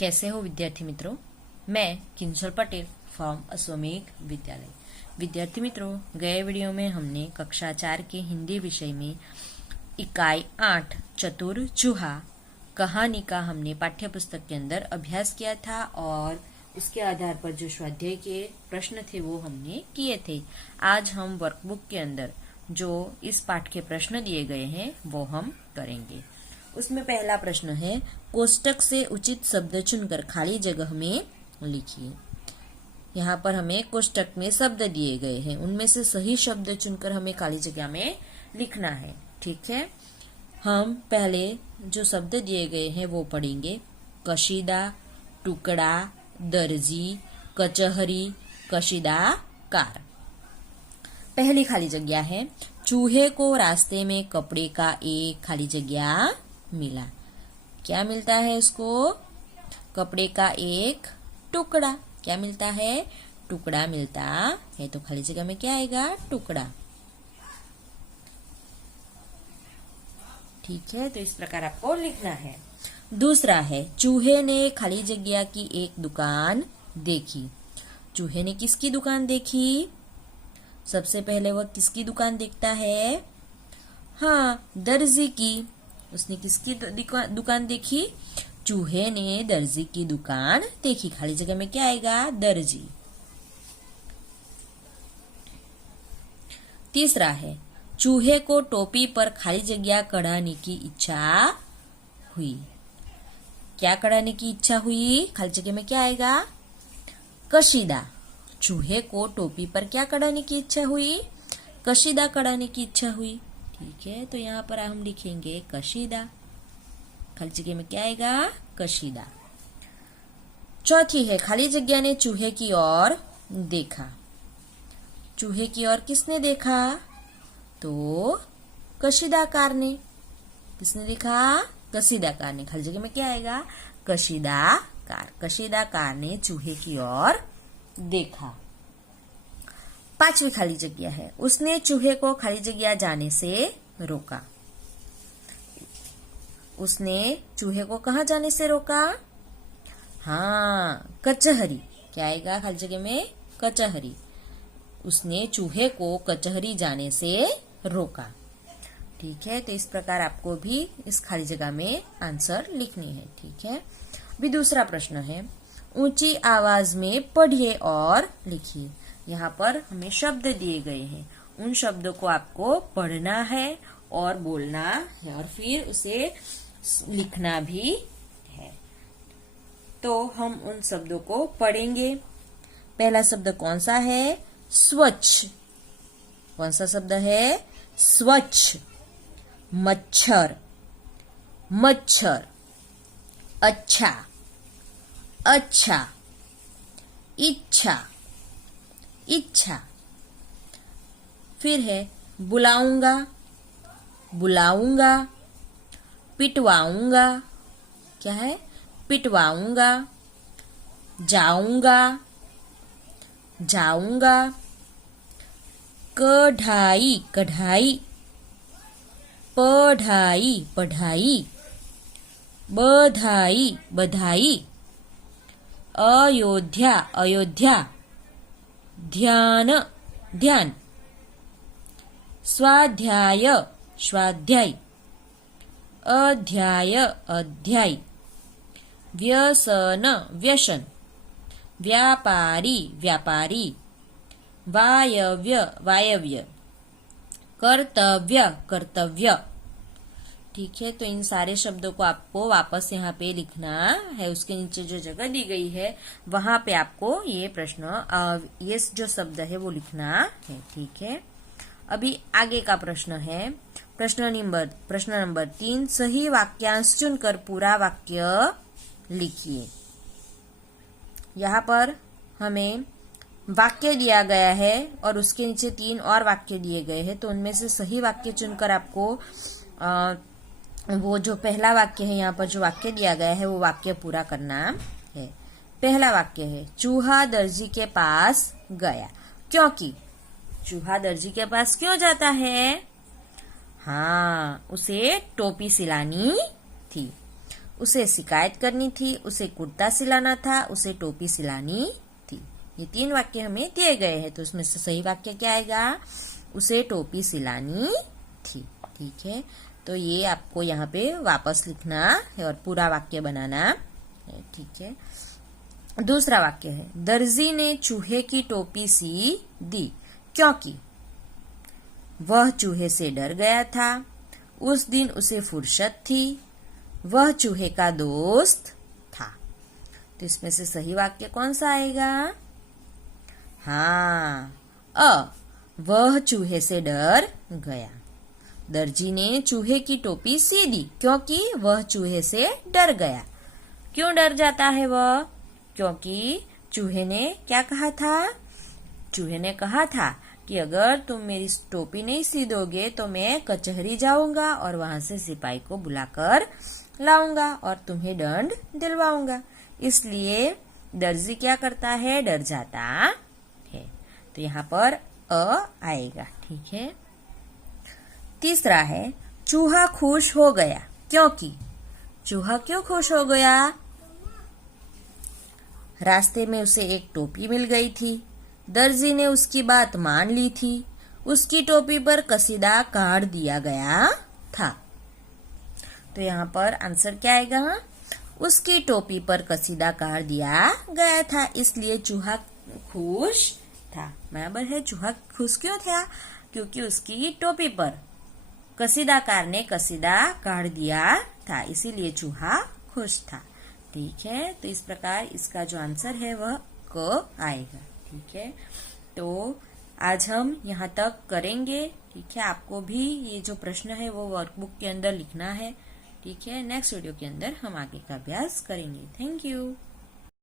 कैसे हो विद्यार्थी मित्रों। मैं किंजल पटेल फ्रॉम अश्वमेघ विद्यालय। विद्यार्थी मित्रों, गए वीडियो में हमने कक्षा 4 के हिंदी विषय में इकाई 8 चतुर चूहा कहानी का हमने पाठ्य पुस्तक के अंदर अभ्यास किया था और उसके आधार पर जो स्वाध्याय के प्रश्न थे वो हमने किए थे। आज हम वर्कबुक के अंदर जो इस पाठ के प्रश्न दिए गए हैं वो हम करेंगे। उसमें पहला प्रश्न है, कोष्टक से उचित शब्द चुनकर खाली जगह में लिखिए। यहाँ पर हमें कोष्टक में शब्द दिए गए हैं, उनमें से सही शब्द चुनकर हमें खाली जगह में लिखना है। ठीक है, हम पहले जो शब्द दिए गए हैं वो पढ़ेंगे। कशीदा, टुकड़ा, दर्जी, कचहरी, कशीदाकार। पहली खाली जगह है, चूहे को रास्ते में कपड़े का एक खाली जगह मिला। क्या मिलता है इसको? कपड़े का एक टुकड़ा। क्या मिलता है? टुकड़ा मिलता है। तो खाली जगह में क्या आएगा? टुकड़ा। ठीक है, तो इस प्रकार आपको लिखना है। दूसरा है, चूहे ने खाली जगह की एक दुकान देखी। चूहे ने किसकी दुकान देखी? सबसे पहले वह किसकी दुकान देखता है? हाँ, दर्जी की। उसने किसकी दुकान देखी? चूहे ने दर्जी की दुकान देखी। खाली जगह में क्या आएगा? दर्जी। तीसरा है, चूहे को टोपी पर खाली जगह कढ़ाने की इच्छा हुई। क्या कढ़ाने की इच्छा हुई? खाली जगह में क्या आएगा? कशीदा। चूहे को टोपी पर क्या कढ़ाने की इच्छा हुई? कशीदा कढ़ाने की इच्छा हुई। ठीक है, तो यहाँ पर हम लिखेंगे कशीदा। खाली जगह में क्या आएगा? कशीदा। चौथी है, खाली जगह ने चूहे की ओर देखा। चूहे की ओर किसने देखा? तो कशीदाकार ने। किसने देखा? कशीदाकार ने। खाली जगह में क्या आएगा? कशीदाकार। कशीदाकार ने चूहे की ओर देखा। पांचवी खाली जगह है, उसने चूहे को खाली जगह जाने से रोका। उसने चूहे को कहाँ जाने से रोका? हाँ, कचहरी। क्या आएगा खाली जगह में? कचहरी। उसने चूहे को कचहरी जाने से रोका। ठीक है, तो इस प्रकार आपको भी इस खाली जगह में आंसर लिखनी है। ठीक है, अभी दूसरा प्रश्न है, ऊंची आवाज में पढ़िए और लिखिए। यहाँ पर हमें शब्द दिए गए हैं, उन शब्दों को आपको पढ़ना है और बोलना है और फिर उसे लिखना भी है। तो हम उन शब्दों को पढ़ेंगे। पहला शब्द कौन सा है? स्वच्छ। कौन सा शब्द है? स्वच्छ। मच्छर, मच्छर। अच्छा, अच्छा। इच्छा, इच्छा। फिर है बुलाऊंगा, बुलाऊंगा। पिटवाऊंगा। क्या है? पिटवाऊंगा। जाऊंगा, जाऊंगा। कढ़ाई, कढ़ाई। पढ़ाई, पढ़ाई। बधाई, बधाई। अयोध्या, अयोध्या। ध्यान, ध्यान। स्वाध्याय, स्वाध्याय। अध्याय, अध्याय। व्यसन, व्यसन। व्यापारी, व्यापारी। वायव्य, वायव्य। कर्तव्य, कर्तव्य। ठीक है, तो इन सारे शब्दों को आपको वापस यहाँ पे लिखना है। उसके नीचे जो जगह दी गई है वहां पे आपको ये प्रश्न ये जो शब्द है वो लिखना है। ठीक है, अभी आगे का प्रश्न है, प्रश्न नंबर 3, सही वाक्यांश चुनकर पूरा वाक्य लिखिए। यहाँ पर हमें वाक्य दिया गया है और उसके नीचे 3 और वाक्य दिए गए हैं, तो उनमें से सही वाक्य चुनकर आपको वो जो पहला वाक्य है, यहाँ पर जो वाक्य दिया गया है वो वाक्य पूरा करना है। पहला वाक्य है, चूहा दर्जी के पास गया। क्योंकि चूहा दर्जी के पास क्यों जाता है? हाँ, उसे टोपी सिलानी थी। उसे शिकायत करनी थी, उसे कुर्ता सिलाना था, उसे टोपी सिलानी थी। ये 3 वाक्य हमें दिए गए हैं, तो उसमें से सही वाक्य क्या आएगा? उसे टोपी सिलानी थी। ठीक है, तो ये आपको यहाँ पे वापस लिखना है और पूरा वाक्य बनाना है। ठीक है, दूसरा वाक्य है, दर्जी ने चूहे की टोपी सी दी क्योंकि वह चूहे से डर गया था, उस दिन उसे फुर्सत थी, वह चूहे का दोस्त था। तो इसमें से सही वाक्य कौन सा आएगा? हाँ, वह चूहे से डर गया। दर्जी ने चूहे की टोपी सी दी क्योंकि वह चूहे से डर गया। क्यों डर जाता है वह? क्योंकि चूहे ने क्या कहा था? चूहे ने कहा था कि अगर तुम मेरी टोपी नहीं सी दोगे तो मैं कचहरी जाऊंगा और वहां से सिपाही को बुलाकर लाऊंगा और तुम्हें दंड दिलवाऊंगा। इसलिए दर्जी क्या करता है? डर जाता है। तो यहाँ पर आएगा। ठीक है, तीसरा है, चूहा खुश हो गया क्योंकि। चूहा क्यों खुश हो गया? रास्ते में उसे एक टोपी मिल गई थी, दर्जी ने उसकी बात मान ली थी, उसकी टोपी पर कसीदा काट दिया गया था। तो यहाँ पर आंसर क्या आएगा? उसकी टोपी पर कसीदा काट दिया गया था, इसलिए चूहा खुश था। बराबर है। चूहा खुश क्यों था? क्योंकि उसकी टोपी पर कसीदाकार ने कसीदा काट दिया था, इसीलिए चूहा खुश था। ठीक है, तो इस प्रकार इसका जो आंसर है वह क आएगा। ठीक है, तो आज हम यहाँ तक करेंगे। ठीक है, आपको भी ये जो प्रश्न है वो वर्कबुक के अंदर लिखना है। ठीक है, नेक्स्ट वीडियो के अंदर हम आगे का अभ्यास करेंगे। Thank you.